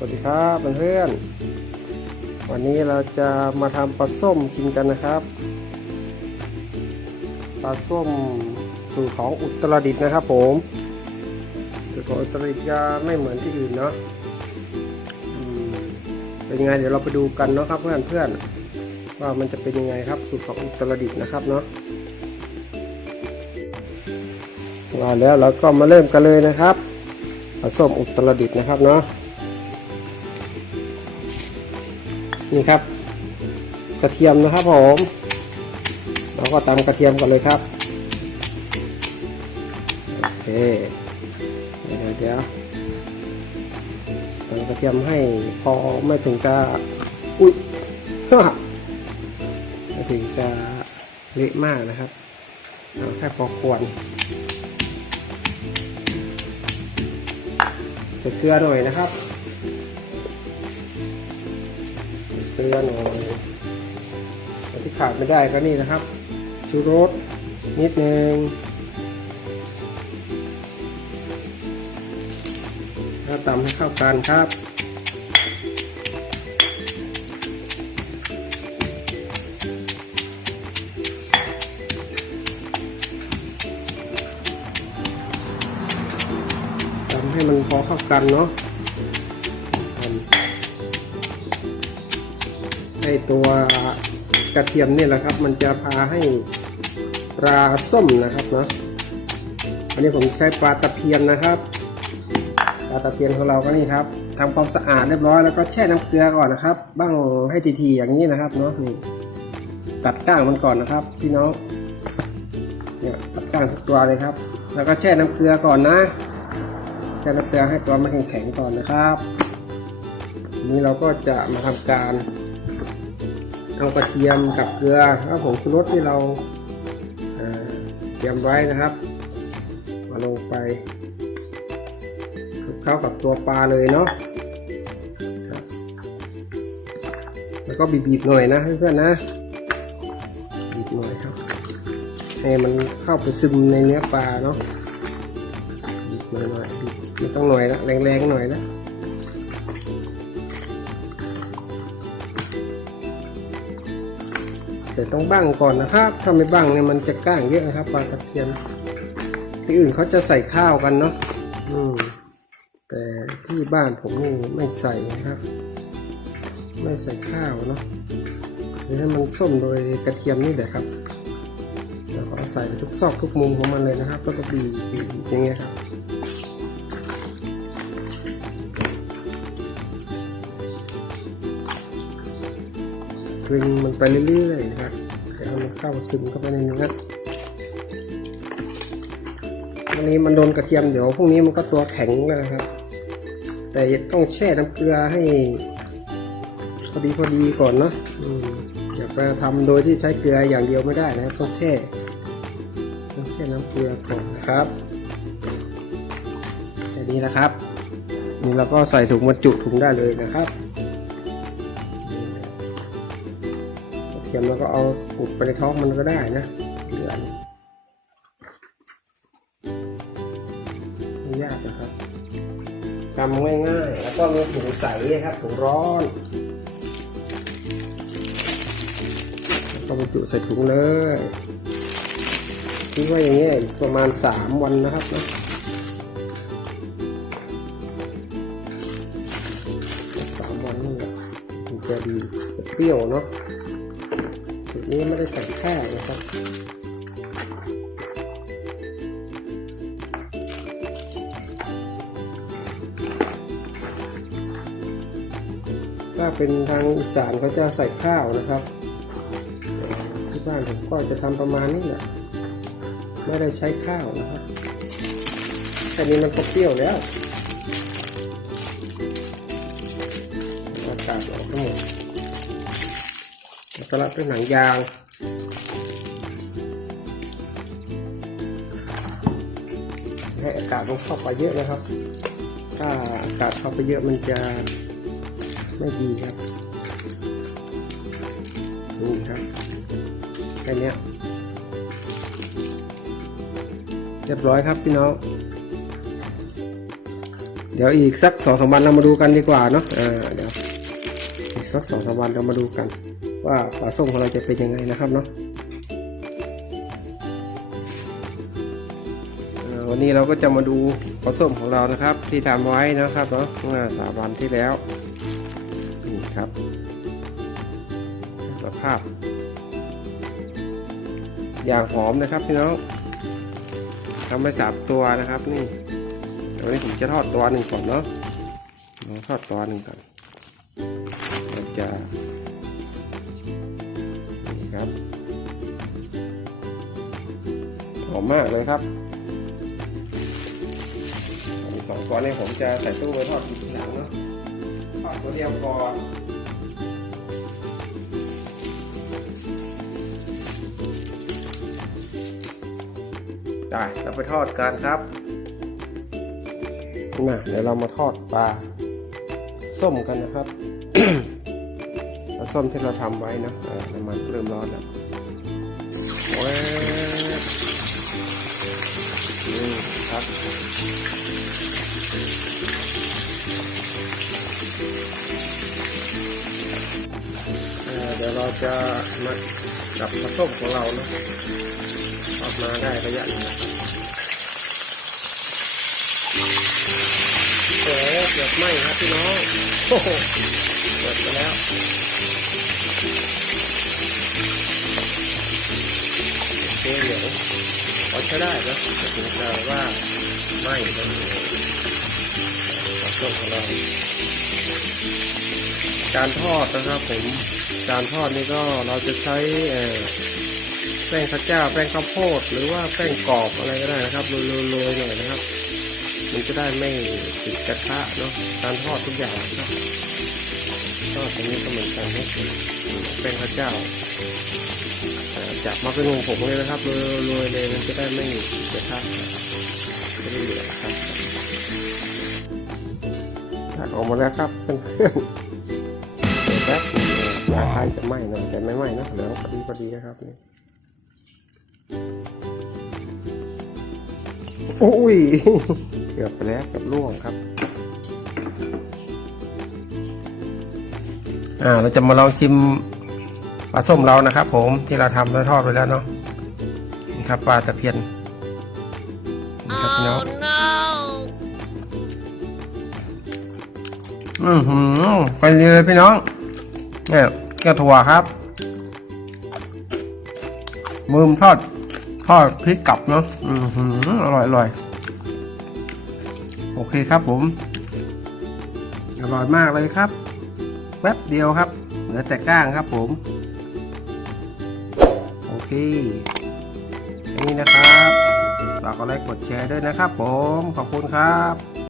สวัสดีครับเพื่อนๆวันนี้เราจะมาทำปลาส้มกินกันนะครับปลาส้มสูตรของอุตรดิตถ์นะครับ ผมสูตรของอุตรดิตถ์จะไม่เหมือนที่อื่นเนาะเป็นยังไงเดี๋ยวเราไปดูกันเนาะครับเพื่อนๆว่ามันจะเป็นยังไงครับสูตรของอุตรดิตถ์นะครับเนาะว่าแล้วเราก็มาเริ่มกันเลยนะครับปลาส้มอุตรดิตถ์นะครับเนาะ นี่ครับ กระเทียมนะครับผมเราก็ตำกระเทียมกันเลยครับโอเคเดี๋ยวเดี๋ยวตำกระเทียมให้พอไม่ถึงกับอุ้ยไม่ถึงกับเละมากนะครับเอาแค่พอควรจะเกลือหน่อยนะครับ เกลือหน่อยที่ขาดไม่ได้ก็นี่นะครับ ชูรสนิดนึงแล้วตำให้เข้ากันครับทำให้มันพอเข้ากันเนาะ ทำให้ตัวกระเทียมนี่แหละครับ มันจะพาให้ปลาส้มนะครับเนาะอันนี้ผมใช้ปลาตะเพียนนะครับปลาตะเพียนของเราก็นี่ครับทำความสะอาดเรียบร้อยแล้วก็แช่น้ำเกลือก่อนนะครับ บ้างให้ทีๆอย่างนี้นะครับเนาะนี่ตัดก้างมันก่อนนะครับ พี่น้องเนี่ยตัดก้างทุกตัวเลยครับ แล้วก็แช่น้ำเกลือก่อนนะแช่น้ำเกลือให้ตัวมันแข็งๆก่อนนะครับทีนี้เราก็จะมาทำการ เอากระเทียมกับเกลือแล้วผงชูรสที่เราเตรียมไว้นะครับ มาลงไปคลุกเข้ากับตัวปลาเลยเนาะแล้วก็บีบๆหน่อยนะเพื่อนๆนะบีบหน่อยครับให้มันเข้าไปซึมในเนื้อปลาเนาะบีบหน่อยหน่อยบีบไม่ต้องหน่อยละแรงๆหน่อยละ แต่ต้องบ้างก่อนนะครับถ้าไม่บ้างเนี่ยมันจะก้างเยอะนะครับปลากระเทียมที่อื่นเขาจะใส่ข้าวกันเนาะอืมแต่ที่บ้านผมนี่ไม่ใส่นะครับ ไม่ใส่ข้าวเนาะให้มันส้มโดยกระเทียมนี่แหละครับแล้วก็ใส่ไปทุกซอกทุกมุมของมันเลยนะครับแล้วก็บีบบีบอย่างเงี้ยครับ กลึงมันไปเรื่อยๆนะครับให้มันเข้าซึมเข้าไปในเนื้อวันนี้มันโดนกระเทียมเดี๋ยวพรุ่งนี้มันก็ตัวแข็งแล้วนะครับ แต่ต้องแช่น้ำเกลือให้พอดีพอดีก่อนเนาะอย่าไปทำโดยที่ใช้เกลืออย่างเดียวไม่ได้นะครับต้องแช่ต้องแช่น้ำเกลือก่อนนะครับแค่นี้นะครับนี่เราก็ใส่ถุงบรรจุถุงได้เลยนะครับ เทียมแล้วก็เอาอุดไปในท้องมันก็ได้นะเดือนไม่ยากนะครับทำง่ายๆแล้วก็มีถุงใสครับถุงร้อนแล้วก็บรรจุใส่ถุงเลยคิดว่าอย่างเงี้ยประมาณสามวันนะครับนะสามวันนี่แหละถึงจะดีจะเปรี้ยวเนาะ สูตรนี้ไม่ได้ใส่แค่นะครับถ้าเป็นทางอีสานเขาจะใส่ข้าวนะครับ ที่บ้านผมก็จะทำประมาณนี้แหละไม่ได้ใช้ข้าวนะครับแค่นี้มันก็เปรี้ยวแล้วเอากาดออกทั้งหมด แล้วก็รับด้วยหนังยางให้อากาศมันเข้าไปเยอะนะครับ ถ้าอากาศเข้าไปเยอะมันจะไม่ดีครับนี่ครับแค่นี้เรียบร้อยครับพี่น้อง เดี๋ยวอีกสักสองสามวันเรามาดูกันดีกว่าเนาะ อ่า เดี๋ยวอีกสักสองสามวันเรามาดูกัน ว่าปลาส้มของเราจะเป็นยังไงนะครับเนาะวันนี้เราก็จะมาดูปลาส้มของเรานะครับ ที่ทำไว้นะครับเนาะเมื่อสามวันที่แล้วนี่ครับสภาพ อย่างหอมนะครับพี่น้องทำไปสามตัวนะครับนี่วันนี้ผมจะทอดตัวหนึ่งก่อนเนาะทอดตัวหนึ่งก่อนมันจะ ครับหอมมากเลยครับอีสองตัวนี้ผมจะใส่ตู้ไว้ทอดอีกทีหลังเนาะทอดตัวเดียวก่อนได้เราไปทอดกันครับมาเดี๋ยวเรามาทอดปลาส้มกันนะครับ ส้มที่เราทำไว้นะน้ำมันเริ่มร้อนแล้วแว๊บนี่ครับเดี๋ยวเราจะมาดับปลาส้มของเรานะออกมาได้ระยะหนึงโอ้โหเกือบไหมครับพี่น้องโอ้โหเกือบไปแล้ว เคเดี๋ยวพอใช้ได้นะจะถึงจะว่าไมแล้วปลาส้มของเราการทอดนะครับผมการทอดนี่ก็เราจะใช้แป้งข้าวเจ้าแป้งข้าวโพดหรือว่าแป้งกรอบอะไรก็ได้นะครับโรยๆหน่อยนะครับ มันจะได้ไม่ติดกระทะเนาะการทอดทุกอย่างทอดตรงนี้ก็เหมือนกันนะแป้งข้าวเจ้า จับมาเป็นวงผงเลยนะครับโรยเลยมันจะได้ไม่ติดกระทะนะครับจะได้เหลือครับออกมาแล้วครับเพื่อนๆแป๊บคล้ายจะไหม้นะแต่ไม่ไหม้นะเหลืองพอดีพอดีนะครับนี่โอ้ยเกือบไปแล้วกือบล่วงครับอ่าเราจะมาลองชิม ปลาส้มเรานะครับ ผมที่เราทำแล้วทอดไปแล้วเนาะนี่ครับปลาตะเพียนนี่ครับพี่น้องอือหือไปเลยพี่น้องเนี่ยแก้วถั่วครับมือมทอดทอดพริกกลับเนาะอือหืออร่อยอร่อยโอเคครับผม อร่อยมากเลยครับ แป๊บเดียวครับ เหลือแต่ก้างครับผมโอ เคนี่นะครับฝากกดไลค์กดแชร์ด้วยนะครับผม ขอบคุณครับ